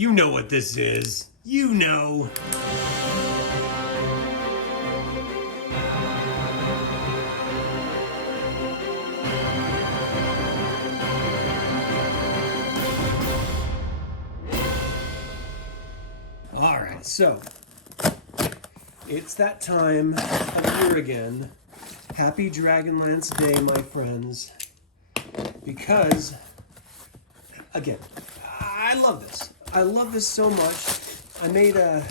You know what this is. You know. All right, so it's that time of year again. Happy Dragonlance Day, my friends. Because, again, I love this. I love this so much. I made a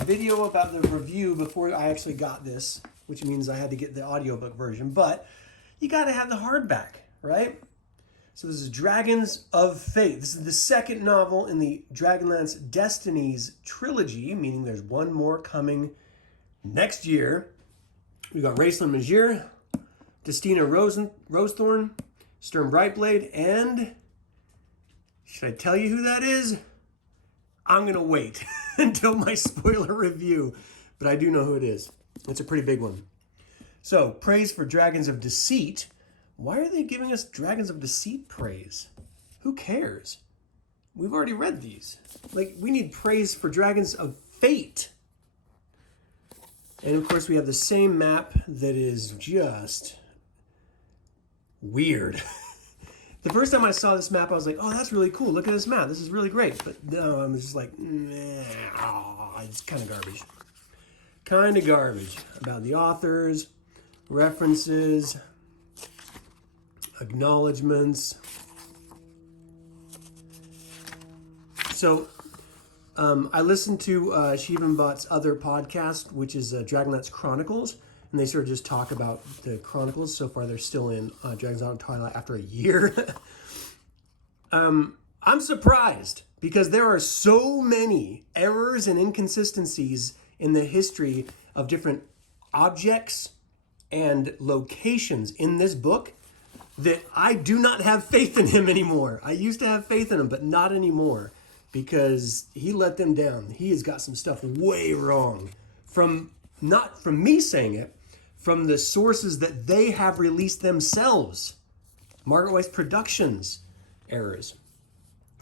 video about the review before I actually got this, which means I had to get the audiobook version, but you gotta have the hardback, right? So this is Dragons of Fate. This is the second novel in the Dragonlance Destinies trilogy, meaning there's one more coming next year. We got Raceland Magier, Destina Rosethorn, Stern Brightblade, and should I tell you who that is? I'm gonna wait until my spoiler review, but I do know who it is. It's a pretty big one. So, praise for Dragons of Deceit. Why are they giving us Dragons of Deceit praise? Who cares? We've already read these. Like, we need praise for Dragons of Fate. And of course, we have the same map that is just weird. The first time I saw this map, I was like, oh, that's really cool. Look at this map. This is really great. But no, I'm just like, nah, it's kind of garbage. Kind of garbage. About the authors, references, acknowledgements. So, I listened to Shivanbot's other podcast, which is Dragonlance Chronicles, and they sort of just talk about the Chronicles. So far, they're still in Dragons Out of Twilight after a year. I'm surprised because there are so many errors and inconsistencies in the history of different objects and locations in this book that I do not have faith in him anymore. I used to have faith in him, but not anymore. Because he let them down. He has got some stuff way wrong. Not from me saying it, from the sources that they have released themselves. Margaret Weis Productions errors.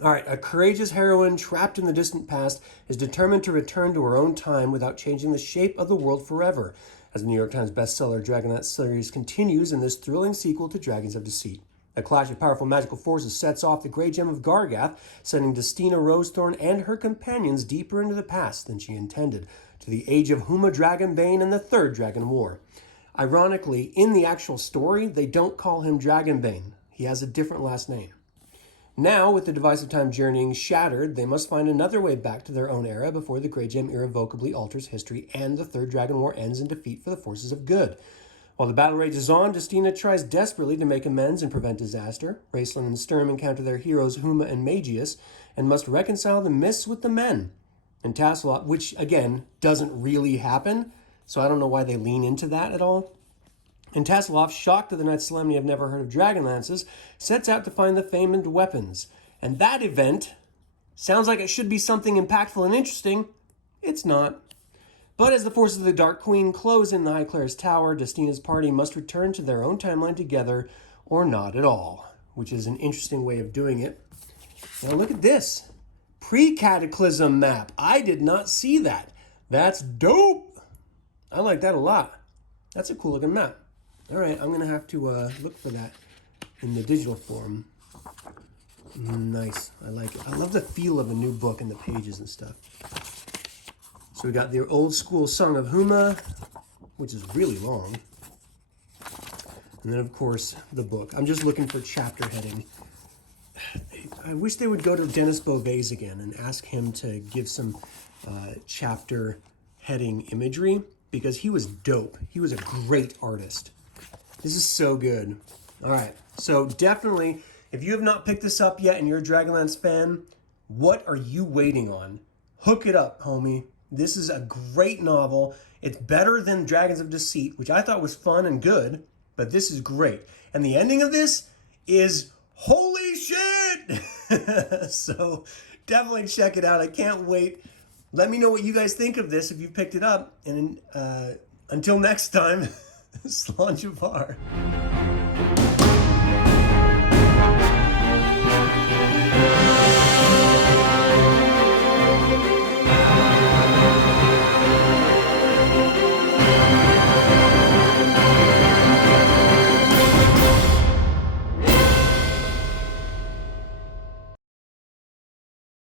All right, a courageous heroine trapped in the distant past is determined to return to her own time without changing the shape of the world forever, as the New York Times bestseller DragonLance series continues in this thrilling sequel to Dragons of Deceit. A clash of powerful magical forces sets off the Graygem of Gargath, sending Destina Rosethorn and her companions deeper into the past than she intended, to the age of Huma Dragonsbane and the Third Dragon War. Ironically, in the actual story, they don't call him Dragonbane. He has a different last name. Now, with the device of time journeying shattered, they must find another way back to their own era before the Graygem irrevocably alters history and the Third Dragon War ends in defeat for the forces of good. While the battle rages on, Destina tries desperately to make amends and prevent disaster. Raceland and Sturm encounter their heroes Huma and Magius and must reconcile the myths with the men. And Tasselhoff, which again doesn't really happen, so I don't know why they lean into that at all. And Tasselhoff, shocked that the Knights Solemni have never heard of Dragonlances, sets out to find the famed weapons. And that event sounds like it should be something impactful and interesting. It's not. But as the forces of the Dark Queen close in the High Clerist's Tower, Destina's party must return to their own timeline together, or not at all, which is an interesting way of doing it. Now look at this. Pre-Cataclysm map. I did not see that. That's dope. I like that a lot. That's a cool looking map. All right, I'm going to have to look for that in the digital form. Nice. I like it. I love the feel of a new book and the pages and stuff. So we got the old school Song of Huma, which is really long. And then, of course, the book. I'm just looking for chapter heading. I wish they would go to Dennis Beauvais again and ask him to give some chapter heading imagery, because he was dope. He was a great artist. This is so good. All right, so definitely, if you have not picked this up yet and you're a Dragonlance fan, what are you waiting on? Hook it up, homie. This is a great novel. It's better than Dragons of Deceit, which I thought was fun and good, but this is great. And the ending of this is holy shit! So definitely check it out. I can't wait. Let me know what you guys think of this if you've picked it up. And until next time, Slanjavar.